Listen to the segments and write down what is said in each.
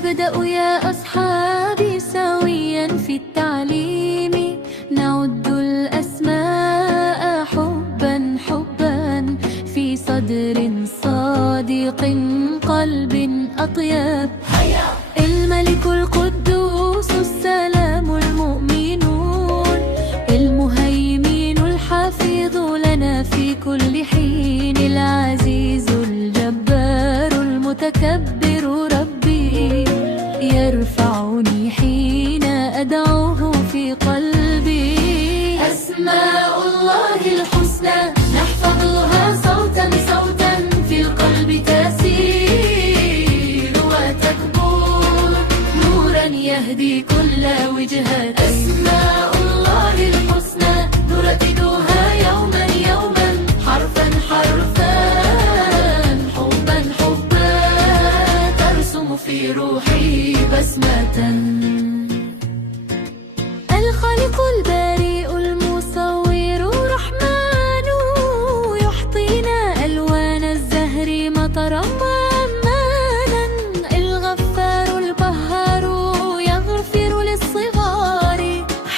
نبدأ يا أصحابي سويا في التعليم، نعد الأسماء حبا حبا في صدر صادق قلب أطيب. الملك القدوس السلام المؤمنون، المهيمن الحفيظ لنا في كل حين، العزيز الجبار المتكبر ربي يرفعني حين أدعوه في قلبي. أسماء الله الحسنى نحفظها صوتا صوتا في القلب تسير وتكبر نورا يهدي كل وجهة. أسماء الله الحسنى نرددها يوما يوما حرفا حرفا حبا حبا ترسم في روحي بسمة. الخالق البارئ المصور رحمن يحطينا ألوان الزهر مطرا وأمانا، الغفار القهار يغفر للصغار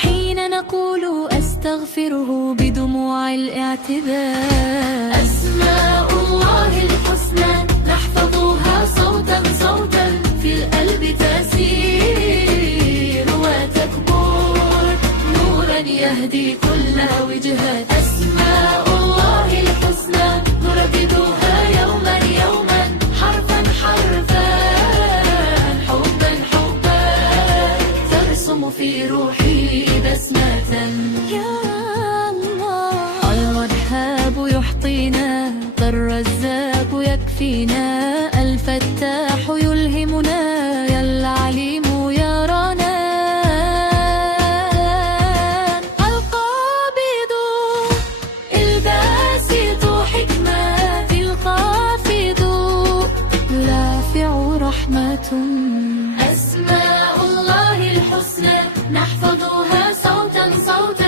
حين نقول أستغفره بدموع الاعتذار. أسماء الله الحسنى نحفظها صوتا صوتا في القلب تسير وتكبر نورا يهدي كل وجهة. أسماء الله الحسنى نرددها يوما يوما حرفا حرفا حبا حبا ترسم في روحي بسمة. يا الله الوهاب يحطينا، الرزاق يكفينا، الفتاح يلهمنا، يا العليم يرانا، القابض الباسط حكمة، الخافض الرافع رحمة. أسماء الله الحسنى نحفظها صوتا صوتا